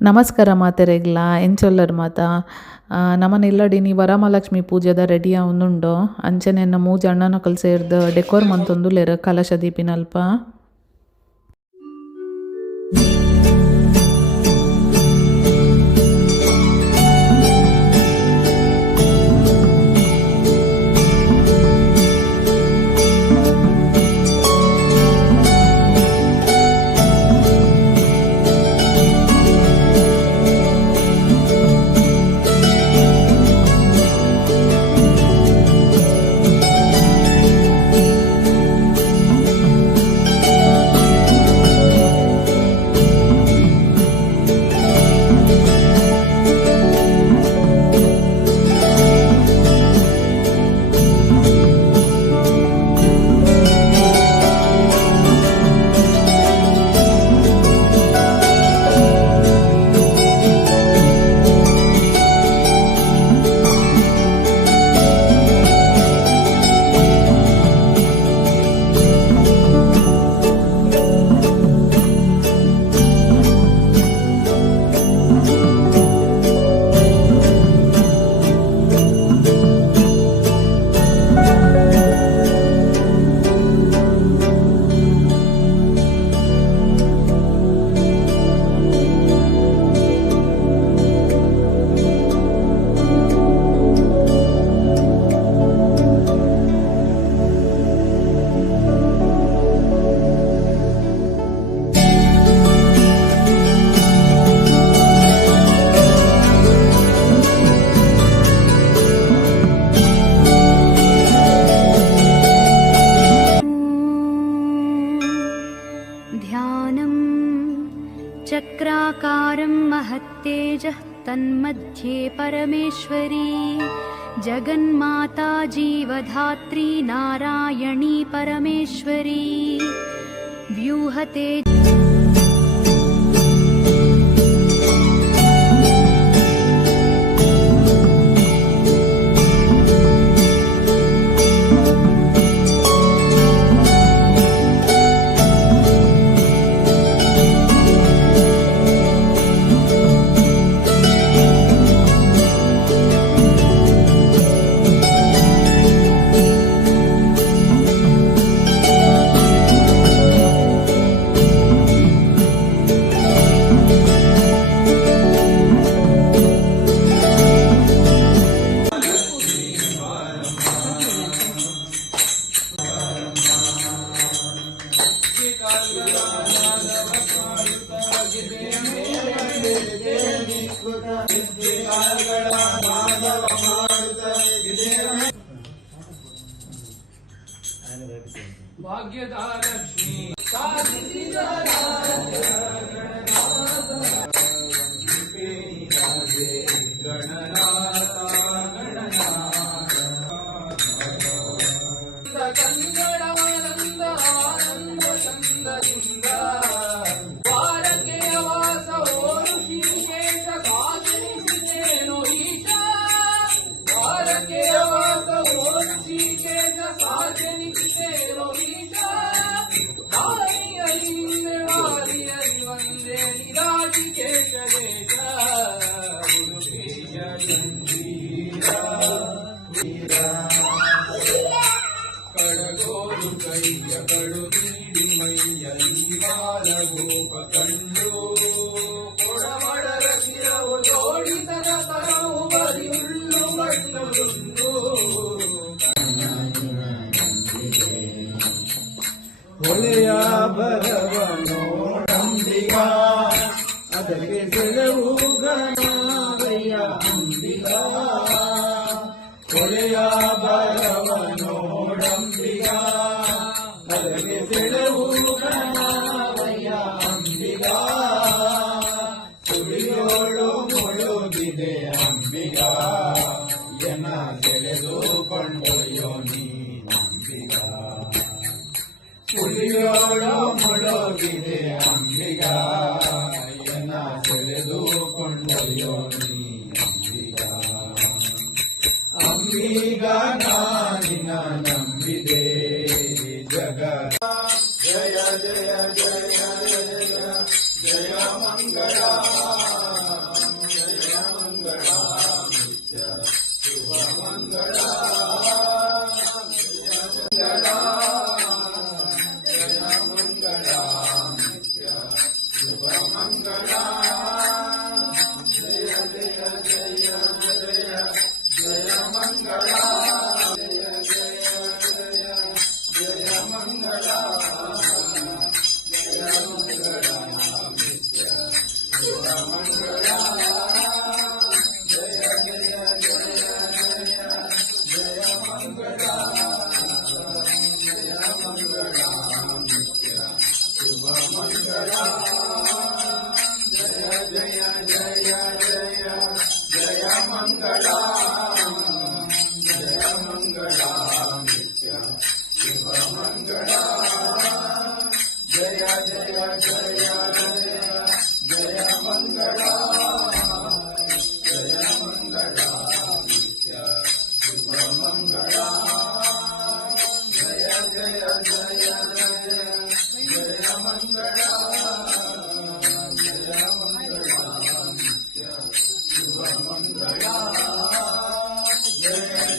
ನಮಸ್ಕಾರ ಮಾತೆರೆಗ್ಲ ಎಂಚೊಲ್ಲರ್ ಮಾತ ನಮನ ಇಲ್ಲಡಿನಿ ವರಮಹಾಲಕ್ಷ್ಮಿ ಪೂಜೆದ ರೆಡಿಯ ಉಂದುಂಡು ಅಂಚನೆ ಎನ್ನ ಮೂಜಿ ಅಣ್ಣನಕಲ್ ಸೇರ್ದು ಡೆಕೋರ್ ಮಂತೊಂದುಲ್ಲೆರ್ ಕಲಶ ದೀಪಿನಲ್ಪ. ध्यानं चक्राकारं महत्तेजः तन्मध्ये परमेश्वरी जगन्माता जीवधात्री नारायणी परमेश्वरी व्यूहते भाग्यदालक्ष्मी कन्नडानंद आनंद चंदलिंग द्वारके वास ऋषिकेश साजनिसितेनो ईशा द्वारके वास ऋषिकेश साजनिसितेनो ईशा हरि हरि वंदे निराजिकेश देश गुरुप्रिय चंदीरा ಕಡಗೋಲು ಕೈಯ ಕಡು ನೀಡಿ ಮೈಯ ಈವಾಲ ಗೋಪ ಕಂಡು ಕೊಡಮಡರ ಶಿರವು ಜೋಡಿಸದ ತರವು ಬರಿಯುಳ್ಳು ಬಣ್ಣುಂಡು ಹೊಳೆಯ ಬರವನೋ ಅಂಬಿಗ ಅದಕ್ಕೆ ಸೆಳವು ಗಣವಯ್ಯ ಅಂಬಿಗ ಹೊಳೆಯ ಬರವನೋಡಂಬಿಗ ಅದಕ್ಕೆ ಸೆಳವು ಗಣವಯ್ಯ ಅಂಬಿಗ ಸುಳಿಯೋಳು ಮುಳುಗಿದೆ ಅಂಬಿಗ ಎನ ಸೆಳೆದು ಕೊಂಡೊಯ್ಯೋ ನೀ ಅಂಬಿಗ ಸುಳಿಯೋಳು ಮುಳುಗಿದೆ ಅಂಬಿಗ ಎನ ಸೆಳೆದು ಕೊಂಡೊಯ್ಯೋ ನೀ ಅಂಬಿಗ ಅಂಬಿಗ ನಾನಿನ ನಂಬಿದೆ ಜಗ ಜಯ ಜಯ ಜಯ ಜಯ ಜಯ ಮಂಗಳ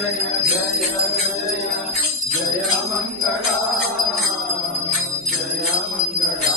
जय जय जय जय मंगला जय मंगला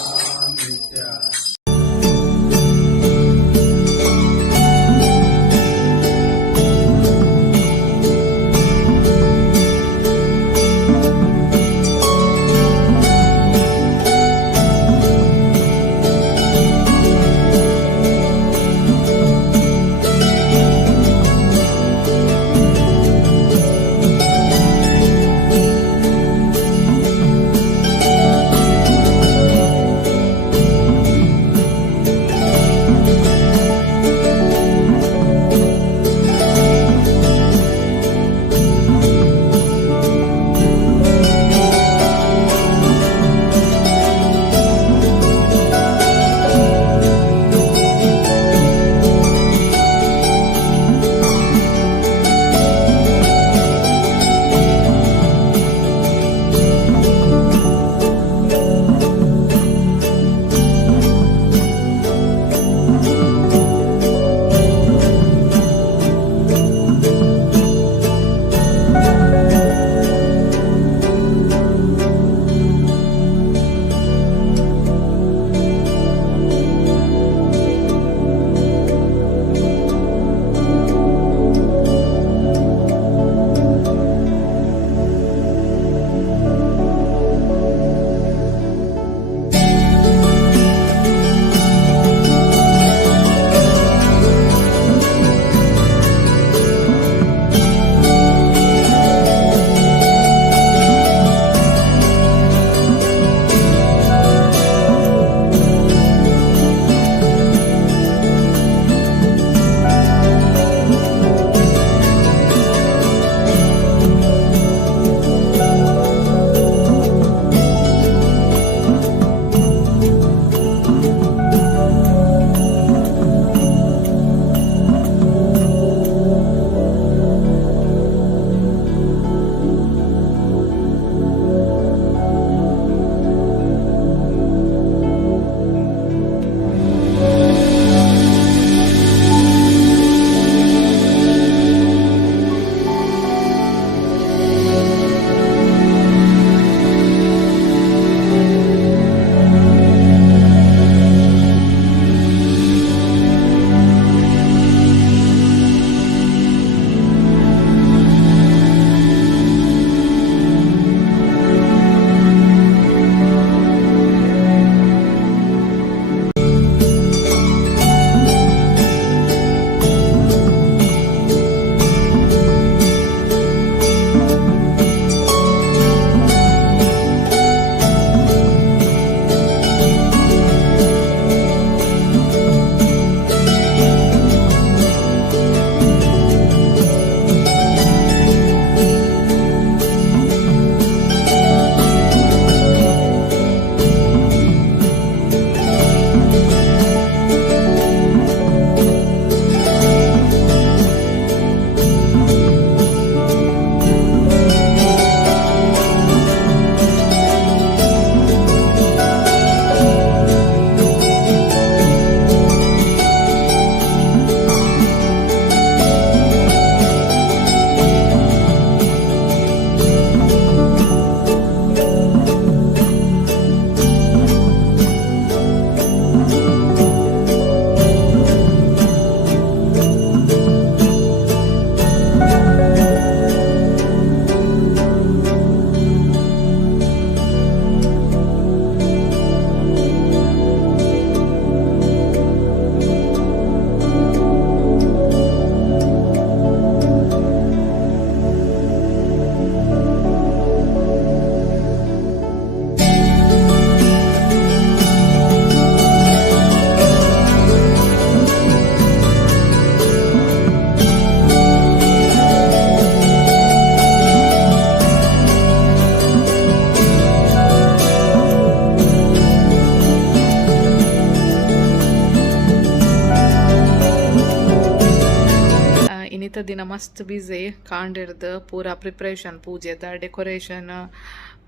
नित्य ದಿನ ಮಸ್ತ್ ಬ್ಯುಸಿ ಕಾಂಡಿರ್ದು ಪೂರ ಪ್ರಿಪ್ರೇಷನ್ ಪೂಜೆದ ಡೆಕೋರೇಷನ್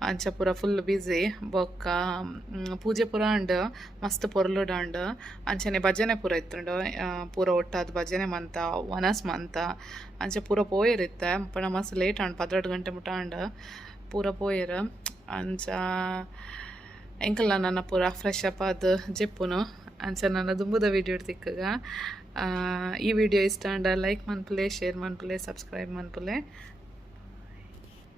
ಅಂಚ ಪೂರ ಫುಲ್ ಬ್ಯುಸಿ ಬೊಕ್ಕ ಪೂಜೆ ಪೂರ ಅಂಡ್ ಮಸ್ತ್ ಪೊರ್ಲುಡು ಅಂಡ್ ಅಂಚನೆ ಭಜನೆ ಪೂರ ಇತ್ತುಂಡು ಪೂರ ಒಟ್ಟಾದ ಭಜನೆ ಮಂತ ವನಸ್ ಮಂತ ಅಂಚೆ ಪೂರ ಪೋಯರಿತ್ತೆ ಪಣ ಮಸ್ತ್ ಲೇಟ್ ಅಂಡ್ 12 ಗಂಟೆ ಮುಟ ಅಂಡ್ ಪೂರ ಪೋಯರು ಅಂಚ ಎಂಕಲ್ಲ ನನ್ನ ಪೂರ ಫ್ರೆಶ್ ಅಪ್ ಆದ್ ಜಿಪ್ಪುನು ಅಂಚ ನನ್ನ ದುಂಬುದ ವೀಡಿಯೋ ತಿಕ್ಕಗ ಈ ವಿಡಿಯೋ ಇಷ್ಟ ಅಂಡ ಲೈಕ್ ಮನ್ಪುಲೆ ಶೇರ್ ಮನ್ಪುಲೆ ಸಬ್ಸ್ಕ್ರೈಬ್ ಮನ್ಪುಲೆ